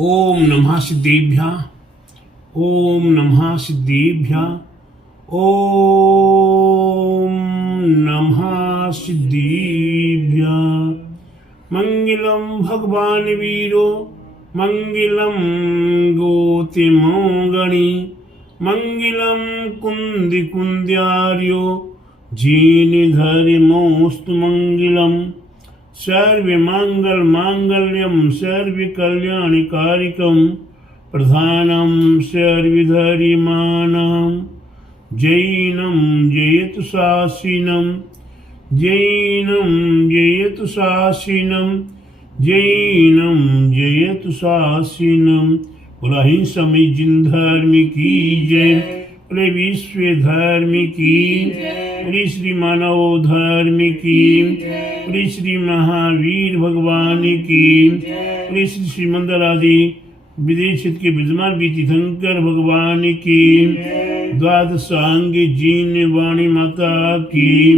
ओम नमः सिद्धेभ्यः। ओम नमः सिद्धेभ्यः। ओम नमः सिद्धेभ्यः। मंगलम भगवान वीरो मंगलम गोतिमोगणी मंगलम कुंदी कुंद्यार्यो जीनिधरिमोस्तु मंगलम सर्व मंगल मांगल्यम सर्व कल्याणकारिकम प्रधानम सर्वधरिमानम जैनम जयतु शासिनम जैनम जयतु शासिनम जैनम जयतु शासिनम। बोला ही समय जिन धर्म की जय, बोले विश्व धर्म की, बोले श्री मानव धर्म की, बोले श्री महावीर भगवान की, बोले श्री श्रीमंदर आदि विदेश के विद्यमान भी तीर्थंकर भगवान की, द्वादशांग जीन वाणी माता की,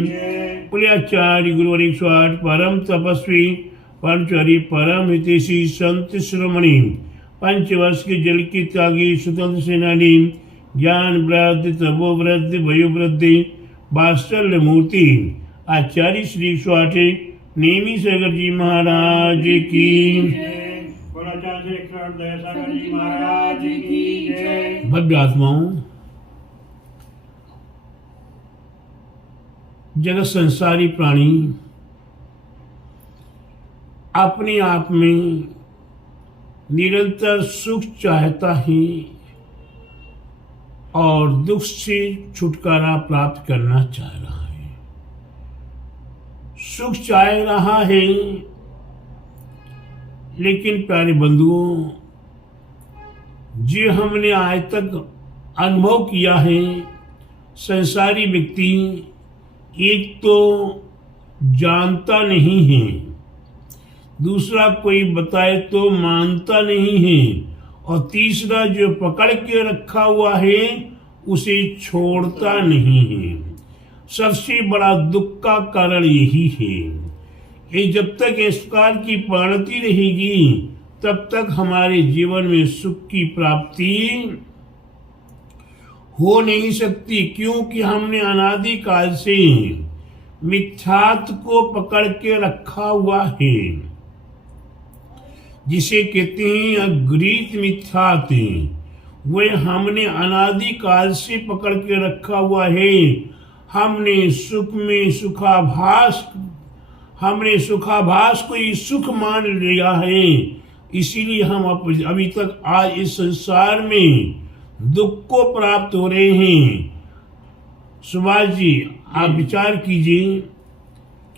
बोले आचार्य गुरु 108 परम तपस्वी परमचारी परम हितैषी संत श्रोमणी 5 वर्ष के जल की त्यागी स्वतंत्र सेनानी ज्ञान वृद्धि तपो वृद्धि भयो वृद्धि वात्सल्य मूर्ति आचार्य श्री 108 नेमी सागर जी महाराज की, भव्य आत्माओं, जगत संसारी प्राणी अपने आप में निरंतर सुख चाहता है और दुख से छुटकारा प्राप्त करना चाह रहा है। सुख चाह रहा है, लेकिन प्यारे बंधुओं, जो हमने आज तक अनुभव किया है, संसारी व्यक्ति एक तो जानता नहीं है, दूसरा कोई बताए तो मानता नहीं है, और तीसरा जो पकड़ के रखा हुआ है उसे छोड़ता नहीं है। सबसे बड़ा दुख का कारण यही है। ये जब तक इस प्रकार की परिणति रहेगी तब तक हमारे जीवन में सुख की प्राप्ति हो नहीं सकती, क्योंकि हमने अनादि काल से मिथ्यात्व को पकड़ के रखा हुआ है, जिसे कहते हैं अगृहीत मिथ्यात्व। वह हमने अनादि काल से पकड़ के रखा हुआ है। हमने सुख में सुखाभास को ही सुख मान लिया है, इसीलिए हम अभी तक आज इस संसार में दुख को प्राप्त हो रहे हैं। सुभाष जी, आप विचार कीजिए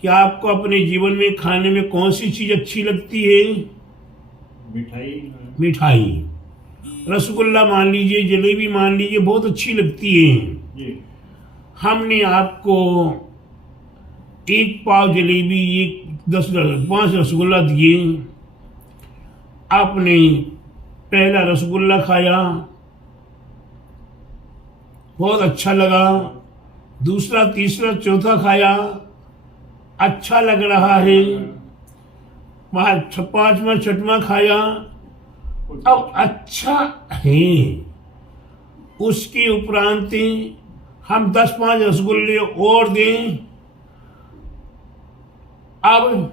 कि आपको अपने जीवन में खाने में कौन सी चीज अच्छी लगती है? मिठाई, रसगुल्ला मान लीजिए, जलेबी मान लीजिए, बहुत अच्छी लगती है। हमने आपको 1 पाव जलेबी, 5 रसगुल्ला दिए। आपने पहला रसगुल्ला खाया, बहुत अच्छा लगा। दूसरा, तीसरा, चौथा खाया, अच्छा लग रहा है। 5वां 6वां खाया, अब अच्छा है। उसके उपरांत हम 10-5 रसगुल्ले और दें, अब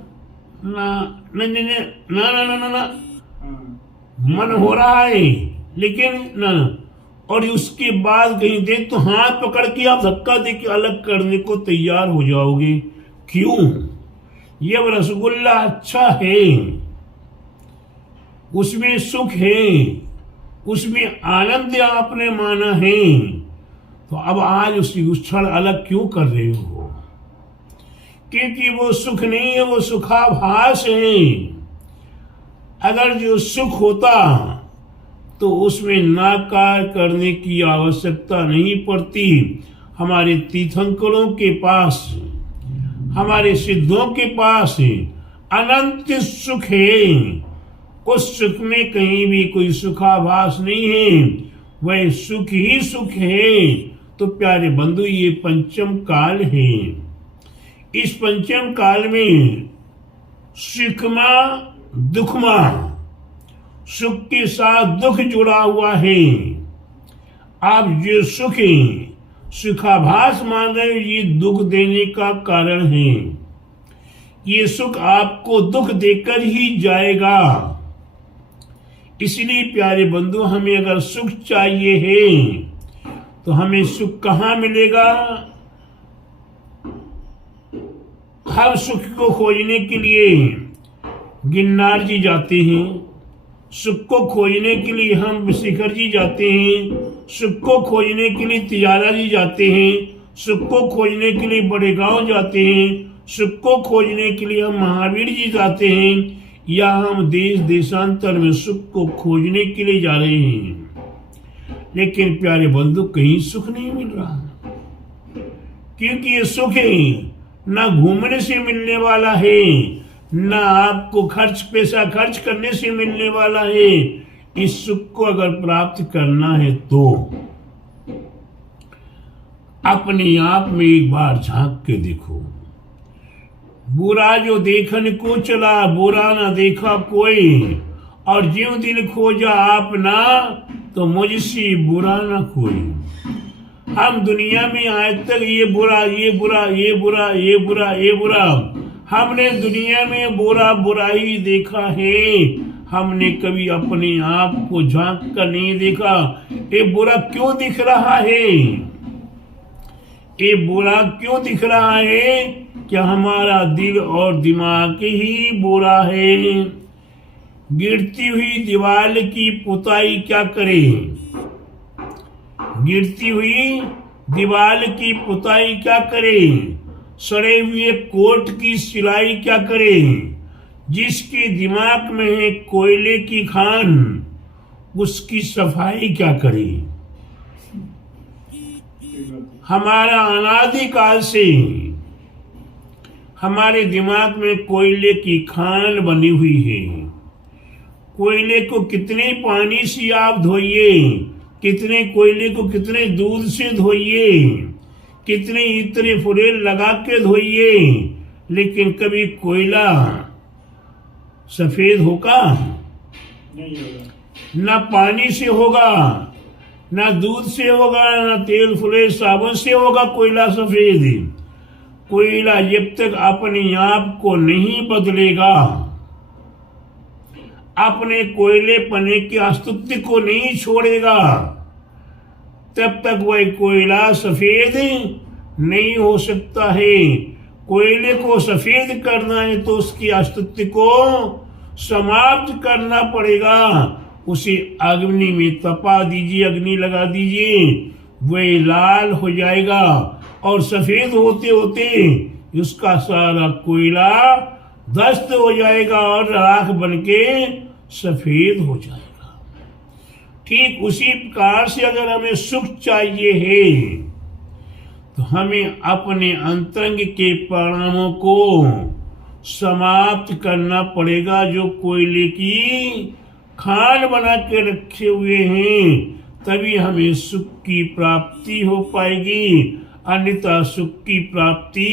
ना ना ना ना ना ना ना ना मन हो रहा है, लेकिन ना। और उसके बाद कहीं दे तो हाथ पकड़ के आप धक्का दे के अलग करने को तैयार हो जाओगे। क्यों? ये रसगुल्ला अच्छा है, उसमें सुख है, उसमें आनंद आपने माना है, तो अब आज उसकी उछल अलग क्यों कर रहे हो? क्योंकि वो सुख नहीं है, वो सुखाभास है। अगर जो सुख होता तो उसमें नाकार करने की आवश्यकता नहीं पड़ती। हमारे तीर्थंकरों के पास, हमारे सिद्धों के पास अनंत सुख है। उस सुख में कहीं भी कोई सुखाभास नहीं है, वह सुख ही सुख है। तो प्यारे बंधु, ये पंचम काल है। इस पंचम काल में सुखमा दुखमा सुख के साथ दुख जुड़ा हुआ है। आप जो सुख है, सुखाभास मान रहे हो, ये दुख देने का कारण है। ये सुख आपको दुख देकर ही जाएगा। इसलिए प्यारे बंधु, हमें अगर सुख चाहिए है तो हमें सुख कहाँ मिलेगा? हर सुख को खोजने के लिए गिरनार जी जाते हैं, सुख को खोजने के लिए हम शिखर जी जाते हैं, सुख को खोजने के लिए तिजारा जी जाते हैं, सुख को खोजने के लिए बड़े गांव जाते हैं, सुख को खोजने के लिए हम महावीर जी जाते हैं, या हम देश देशांतर में सुख को खोजने के लिए जा रहे हैं। लेकिन प्यारे बंधु, कहीं सुख नहीं मिल रहा, क्योंकि ये सुख है ना घूमने से मिलने वाला है, ना आपको पैसा खर्च करने से मिलने वाला है। इस सुख को अगर प्राप्त करना है तो अपने आप में एक बार झांक के देखो। बुरा जो देखन को चला, बुरा ना देखा कोई, और ज्यों दिल खोजा आपना, तो मुझसे बुरा ना कोई। हम दुनिया में आज तक ये बुरा, ये बुरा, ये बुरा, ये बुरा, ये बुरा, हमने दुनिया में बुराई देखा है। हमने कभी अपने आप को झांक कर नहीं देखा, ये बुरा क्यों दिख रहा है, ये बुरा क्यों दिख रहा है? क्या हमारा दिल और दिमाग ही बुरा है? गिरती हुई दीवार की पुताई क्या करे? गिरती हुई दीवार की पुताई क्या करे? सड़े हुए कोट की सिलाई क्या करे? जिसके दिमाग में है कोयले की खान, उसकी सफाई क्या करे? हमारा अनादिकाल से हमारे दिमाग में कोयले की खान बनी हुई है। कोयले को कितने पानी से आप धोइए, कितने कोयले को कितने दूध से धोइए, कितने इतने फुरेल लगा के धोइए, लेकिन कभी कोयला सफेद होगा? नहीं होगा। ना पानी से होगा, ना दूध से होगा, ना तेल फुलेल साबुन से होगा कोयला सफेद। कोयला जब तक अपने आप को नहीं बदलेगा, अपने कोयले पने के अस्तित्व को नहीं छोड़ेगा, तब तक वह कोयला सफेद नहीं हो सकता है। कोयले को सफेद करना है तो उसके अस्तित्व को समाप्त करना पड़ेगा। उसे अग्नि में तपा दीजिए, अग्नि लगा दीजिए, वह लाल हो जाएगा और सफेद होते होते उसका सारा कोयला ध्वस्त हो जाएगा और राख बनके सफेद हो जाएगा। ठीक उसी प्रकार से अगर हमें सुख चाहिए है तो हमें अपने अंतरंग के परिणामों को समाप्त करना पड़ेगा, जो कोयले की खान बना के रखे हुए हैं, तभी हमें सुख की प्राप्ति हो पाएगी, अन्यथा सुख की प्राप्ति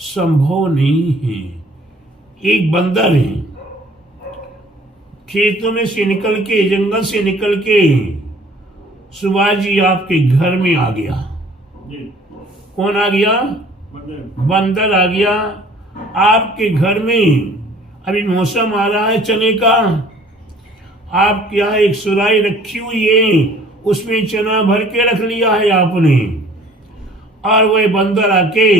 संभव नहीं है। एक बंदर है, खेतों में से निकल के, जंगल से निकल के सुभाष जी आपके घर में आ गया। कौन आ गया? बंदर आ गया आपके घर में। अभी मौसम आ रहा है चने का, आपके यहाँ एक सुराही रखी हुई है, उसमें चना भर के रख लिया है आपने, और वह बंदर आके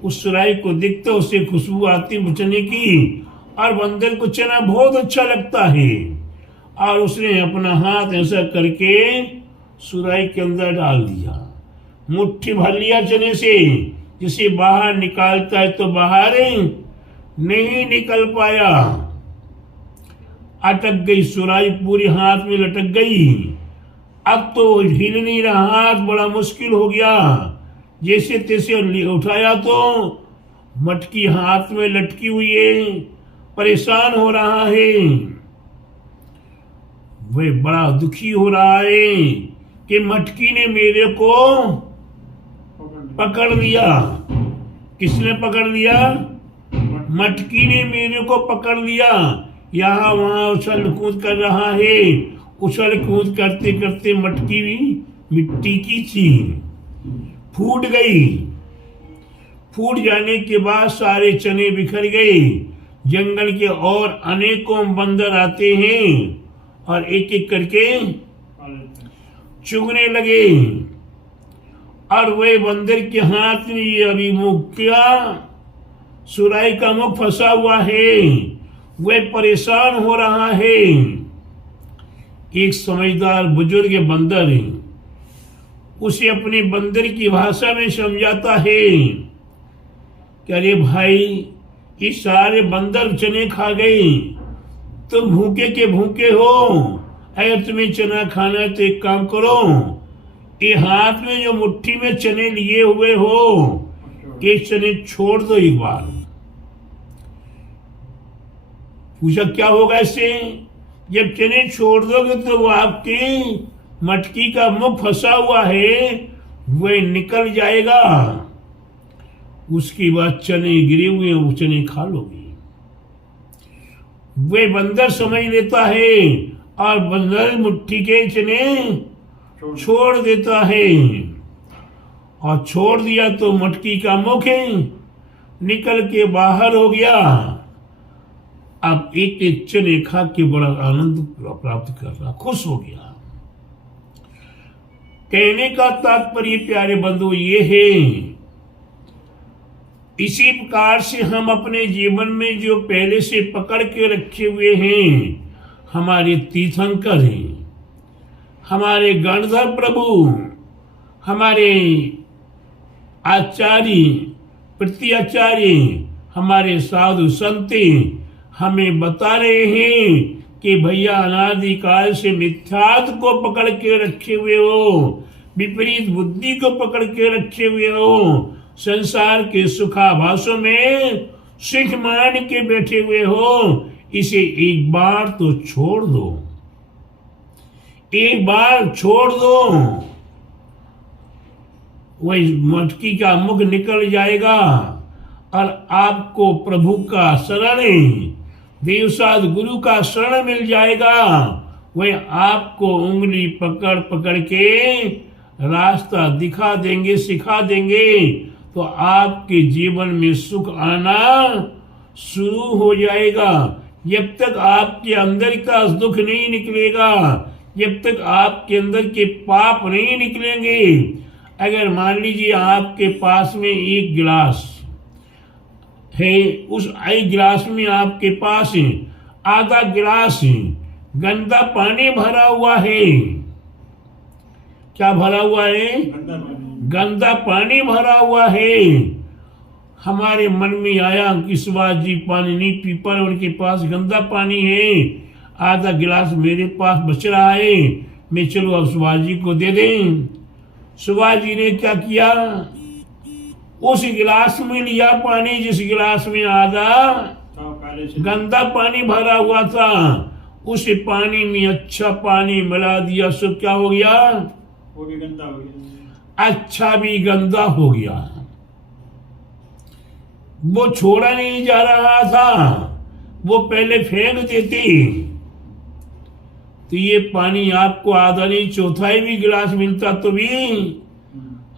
उस सुराही को दिखता, उससे खुशबू आती चने की, और बंदर को चना बहुत अच्छा लगता है, और उसने अपना हाथ ऐसा करके सुराही के अंदर डाल दिया, मुट्ठी भर लिया चने से, जिसे बाहर निकालता है तो बाहर नहीं निकल पाया, अटक गई सुराही, पूरी हाथ में लटक गई। अब तो हिल नहीं रहा, हाथ बड़ा मुश्किल हो गया, जैसे तैसे उठाया तो मटकी हाथ में लटकी हुई है, परेशान हो रहा है। वह बड़ा दुखी हो रहा है कि मटकी ने मेरे को पकड़ लिया। किसने पकड़ लिया? मटकी ने मेरे को पकड़ लिया। यहाँ वहां उछल कूद कर रहा है। उछल कूद करते करते मटकी भी मिट्टी की थी, फूट गई। फूट जाने के बाद सारे चने बिखर गए। जंगल के और अनेकों बंदर आते हैं और एक एक करके चुगने लगे। और वे बंदर के हाथ में ये अभी मुख किया, सुराही का मुख फंसा हुआ है, वह परेशान हो रहा है। एक समझदार बुजुर्ग बंदर उसे अपने बंदर की भाषा में समझाता है कि अरे भाई, ये सारे बंदर चने खा गए, तुम भूखे के भूखे हो। अगर तुम्हें चना खाना है तो एक काम करो, ये हाथ में जो मुट्ठी में चने लिए हुए हो, ये चने छोड़ दो एक बार। पूछा क्या होगा इससे? जब चने छोड़ दोगे तो वो आपकी मटकी का मुख फंसा हुआ है, वह निकल जाएगा। उसके बाद चने गिरे हुए वो चने खा लोगे। वे बंदर समझ लेता है और बंदर मुट्ठी के चने छोड़ देता है। और छोड़ दिया तो मटकी का मुख निकल के बाहर हो गया। अब एक एक चने खा के बड़ा आनंद प्राप्त कर रहा, खुश हो गया। कहने का तात्पर्य प्यारे बंधु ये है, इसी प्रकार से हम अपने जीवन में जो पहले से पकड़ के रखे हुए हैं, हमारे तीर्थंकर हैं, हमारे गणधर प्रभु, हमारे आचार्य प्रत्याचार्य, हमारे साधु संत हमें बता रहे हैं कि भैया अनादिकाल से मिथ्यात्व को पकड़ के रखे हुए हो, विपरीत बुद्धि को पकड़ के रखे हुए हो, संसार के सुखाभासों में सुख मान के बैठे हुए हो, इसे एक बार तो छोड़ दो, एक बार छोड़ दो। वही मटकी का मुख निकल जाएगा और आपको प्रभु का शरण, देवसाद गुरु का शरण मिल जाएगा। वह आपको उंगली पकड़ पकड़ के रास्ता दिखा देंगे, सिखा देंगे, तो आपके जीवन में सुख आना शुरू हो जाएगा। जब तक आपके अंदर का दुख नहीं निकलेगा, जब तक आपके अंदर के पाप नहीं निकलेंगे। अगर मान लीजिए आपके पास में एक गिलास है, उस एक गिलास में आपके पास आधा गिलास गंदा पानी भरा हुआ है। क्या भरा हुआ है? गंदा पानी भरा हुआ है। हमारे मन में आया कि सुभाष जी पानी नहीं पी पा रहे, उनके पास गंदा पानी है, आधा गिलास मेरे पास बच रहा है, मैं चलो अब सुभाष जी को दे दें। सुभाष जी ने क्या किया? उस गिलास में लिया पानी जिस गिलास में आधा गंदा पानी भरा हुआ था, उस पानी में अच्छा पानी मिला दिया। सब क्या हो गया? वो भी गंदा हो गया। अच्छा भी गंदा हो गया। वो छोड़ा नहीं जा रहा था, वो पहले फेंक देते तो ये पानी आपको आधा नहीं चौथाई भी गिलास मिलता तो भी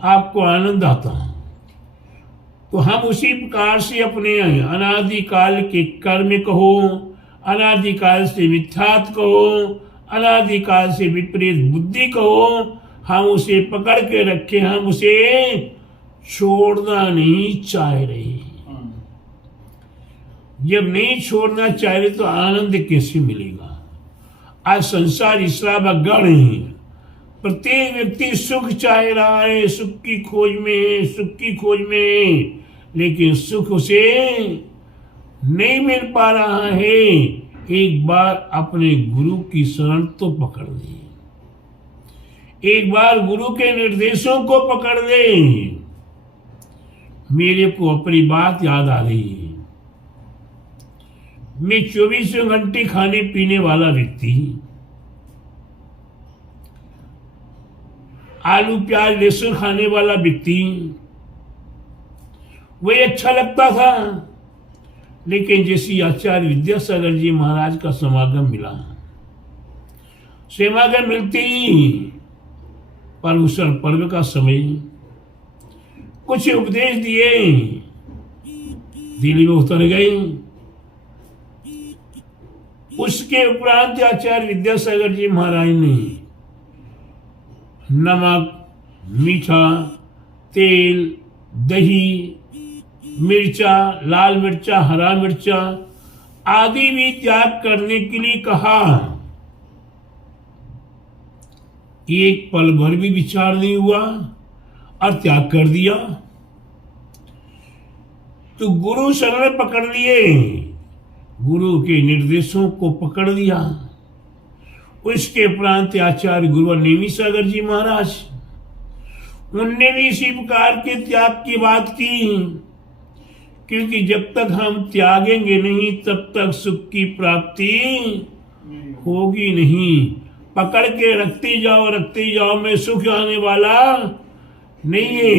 आपको आनंद आता। तो हम उसी प्रकार से अपने अनादिकाल के कर्म कहो, अनादिकाल से मिथ्यात्व कहो, अनादिकाल से विपरीत बुद्धि कहो, हम उसे पकड़ के रखे, हम उसे छोड़ना नहीं चाह रहे। जब नहीं छोड़ना चाह रहे तो आनंद कैसे मिलेगा? आज संसार ईश्वरागण है, प्रत्येक व्यक्ति सुख चाह रहा है, सुख की खोज में है, सुख की खोज में है, लेकिन सुख उसे नहीं मिल पा रहा है। एक बार अपने गुरु की शरण तो पकड़ ले, एक बार गुरु के निर्देशों को पकड़ ले। मेरे को अपनी बात याद आ रही है। मैं 24 घंटे खाने पीने वाला व्यक्ति, आलू प्याज लहसुन खाने वाला व्यक्ति, वही अच्छा लगता था। लेकिन जैसी आचार्य विद्यासागर जी महाराज का समागम मिला, समागम मिलते ही पर्वसन पर्व का समय कुछ उपदेश दिए, दिल में उतर गए। उसके उपरांत आचार्य विद्यासागर जी महाराज ने नमक, मीठा, तेल, दही, मिर्चा, लाल मिर्चा, हरा मिर्चा आदि भी त्याग करने के लिए कहा। एक पल भर भी विचार नहीं हुआ और त्याग कर दिया। तो गुरु शरण पकड़ लिए, गुरु के निर्देशों को पकड़ लिया। उसके उपरांत आचार्य गुरु नेमी सागर जी महाराज, उनने भी इसी प्रकार के त्याग की बात की, क्योंकि जब तक हम त्यागेंगे नहीं तब तक सुख की प्राप्ति होगी नहीं। पकड़ के रखते जाओ में सुख आने वाला नहीं है।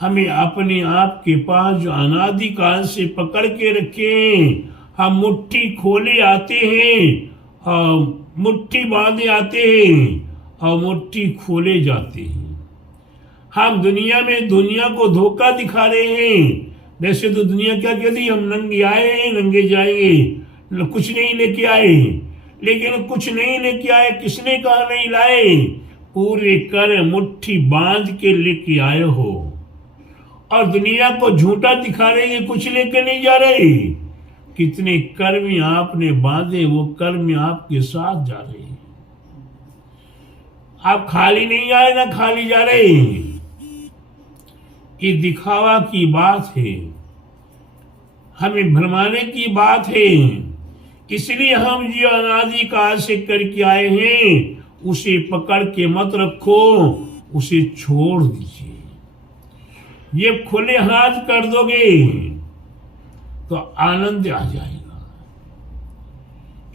हमें अपने आप के पास जो अनादिकाल से पकड़ के रखे, हम मुट्ठी खोले आते हैं और मुट्ठी बांधे आते हैं और मुट्ठी खोले जाते हैं। हम दुनिया में दुनिया को धोखा दिखा रहे हैं। वैसे तो दुनिया क्या कहती, हम नंगे आए हैं नंगे जाएंगे, कुछ नहीं लेके आए। लेकिन कुछ नहीं लेके आए, किसने कहा नहीं लाए? पूरे कर मुट्ठी बांध के लेके आए हो। और दुनिया को झूठा दिखा रहे हैं, कुछ लेके नहीं जा रहे। कितने कर्म आपने बांधे, वो कर्म आपके साथ जा रहे हैं। आप खाली नहीं आए ना खाली जा रहे। ये दिखावा की बात है, हमें भरमाने की बात है। इसलिए हम जो अनादिकाल से करके आए हैं उसे पकड़ के मत रखो, उसे छोड़ दीजिए। ये खुले हाथ कर दोगे तो आनंद आ जाएगा।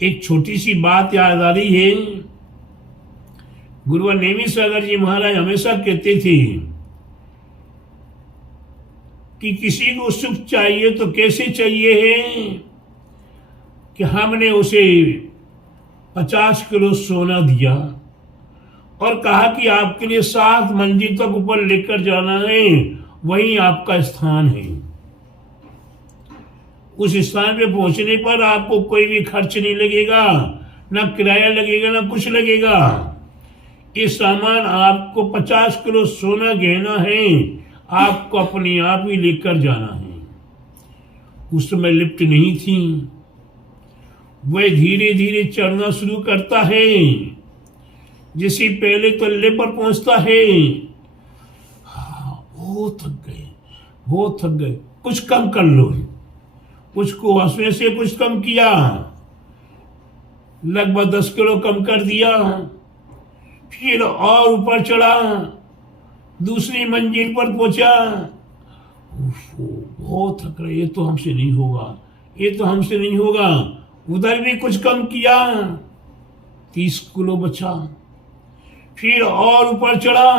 एक छोटी सी बात याद आ रही है। गुरु नेमी सागर जी महाराज हमेशा कहते थे कि किसी को सुख चाहिए तो कैसे चाहिए है कि हमने उसे 50 किलो सोना दिया और कहा कि आपके लिए 7 मंजिल तक ऊपर लेकर जाना है, वही आपका स्थान है। उस स्थान पे पहुंचने पर आपको कोई भी खर्च नहीं लगेगा, ना किराया लगेगा, ना कुछ लगेगा। ये सामान आपको 50 किलो सोना गहना है, आपको अपने आप ही लेकर जाना है। उस समय लिफ्ट नहीं थी, वह धीरे धीरे चढ़ना शुरू करता है। जैसे पहले तल्ले पर पहुंचता है, वो थक गए, कुछ कम कर लो। उसको उसमें से कुछ कम किया, लगभग 10 किलो कम कर दिया। फिर और ऊपर चढ़ा, दूसरी मंजिल पर पहुंचा। बहुत थक रहे, ये तो हमसे नहीं होगा, ये तो हमसे नहीं होगा। उधर भी कुछ कम किया, 30 किलो बचा। फिर और ऊपर चढ़ा,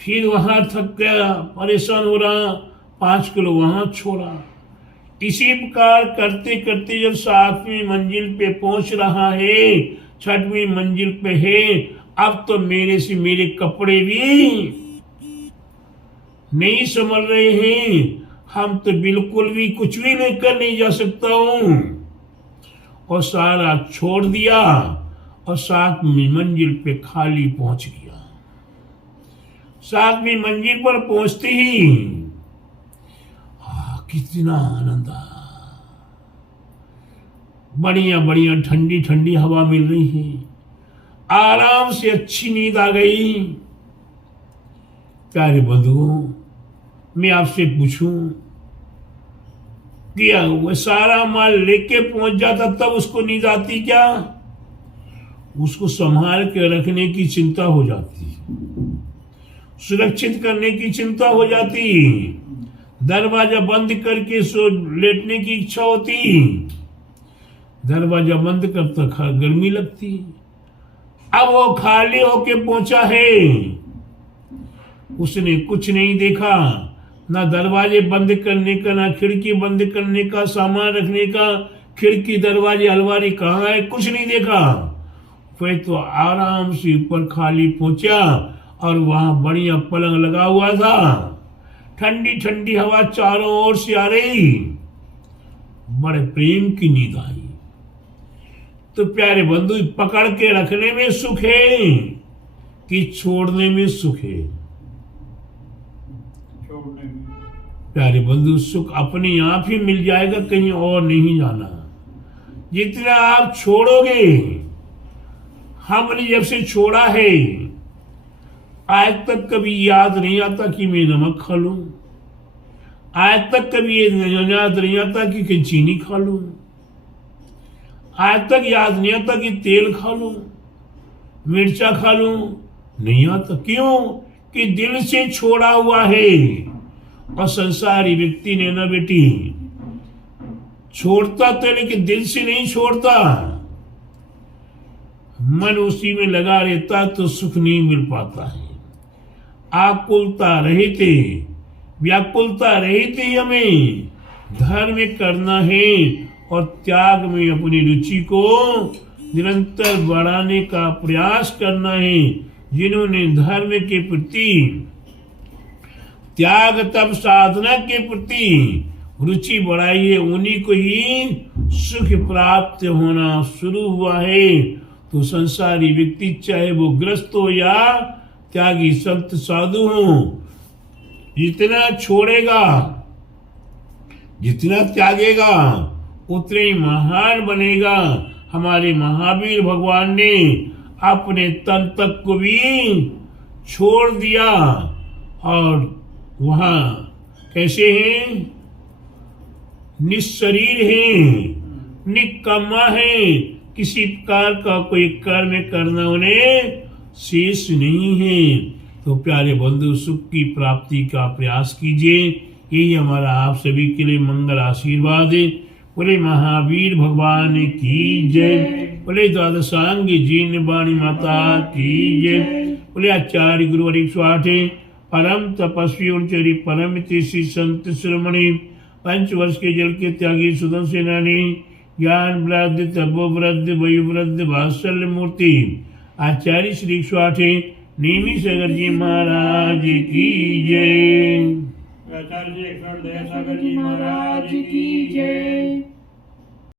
फिर वहां थक गया, परेशान हो रहा, 5 किलो वहां छोड़ा। इसी प्रकार करते करते जब 7वीं मंजिल पे पहुंच रहा है, 6वीं मंजिल पे है, अब तो मेरे से मेरे कपड़े भी नहीं संभल रहे हैं। हम तो बिल्कुल भी कुछ भी लेकर नहीं जा सकता हूं। और सारा छोड़ दिया और 7वीं मंजिल पे खाली पहुंच गया। 7वीं मंजिल पर पहुंचते ही कितना आनंद आ, बढ़िया बढ़िया ठंडी ठंडी हवा मिल रही है, आराम से अच्छी नींद आ गई। प्यारे बंधुओं, मैं आपसे पूछूं कि वो सारा माल लेके पहुंच जाता तब उसको नींद आती क्या? उसको संभाल के रखने की चिंता हो जाती, सुरक्षित करने की चिंता हो जाती, दरवाजा बंद करके सो लेटने की इच्छा होती। दरवाजा बंद करता गर्मी लगती। अब वो खाली होके पहुंचा है, उसने कुछ नहीं देखा, ना दरवाजे बंद करने का, ना खिड़की बंद करने का, सामान रखने का, खिड़की दरवाजे अलमारी कहाँ है, कुछ नहीं देखा। फिर तो आराम से ऊपर खाली पहुंचा और वहां बढ़िया पलंग लगा हुआ था, ठंडी ठंडी हवा चारों ओर से आ रही, बड़े प्रेम की नींद आई। तो प्यारे बंधु, पकड़ के रखने में सुख है कि छोड़ने में सुख है? छोड़ने में। प्यारे बंधु, सुख अपने आप ही मिल जाएगा, कहीं और नहीं जाना। जितना आप छोड़ोगे, हमने जब से छोड़ा है आज तक कभी याद नहीं आता कि मैं नमक खा लूं, आज तक कभी ये याद नहीं आता कि चीनी खा लूं, आज तक याद नहीं आता कि तेल खा लूं, मिर्चा खा लूं, नहीं आता। क्यों? कि दिल से छोड़ा हुआ है। और संसारी व्यक्ति ने ना बेटी, छोड़ता तो लेकिन दिल से नहीं छोड़ता, मन उसी में लगा रहता तो सुख नहीं मिल पाता है। आकुलता रहते, व्याकुलता रहती हमें धर्म करना है और त्याग में अपनी रुचि को निरंतर बढ़ाने का प्रयास करना है। जिन्होंने धर्म के प्रति, त्याग तप साधना के प्रति रुचि बढ़ाई है, उन्हीं को ही सुख प्राप्त होना शुरू हुआ है। तो संसारी व्यक्ति चाहे वो ग्रस्त हो या त्यागी संत साधु हो, जितना छोड़ेगा, जितना त्यागेगा, उतने ही महान बनेगा। हमारे महावीर भगवान ने अपने तन तक को भी छोड़ दिया और वहां कैसे हैं? निशरीर हैं, निकम्मा है, किसी प्रकार का कोई कर्म करना उन्हें शेष नहीं है। तो प्यारे बंधु, सुख की प्राप्ति का प्रयास कीजिए, यही हमारा आप सभी के लिए मंगल आशीर्वाद है। बोले महावीर भगवान की जय, बोले द्वादशांग जीन वाणी माता की जय, बोले आचार्य गुरु 108 परम तपस्वी उच्चरी परम तेसी संत शिरोमणि, 5 वर्ष के जल के त्यागी सुदन सेनानी, ज्ञान वृद्ध तपो वृद्ध वयु वृद्ध वात्सल्य मूर्ति आचार्य श्री 108 नेमी सागर जी महाराज की जय। आचार्य जी 108 दया सागर जी महाराज की जय।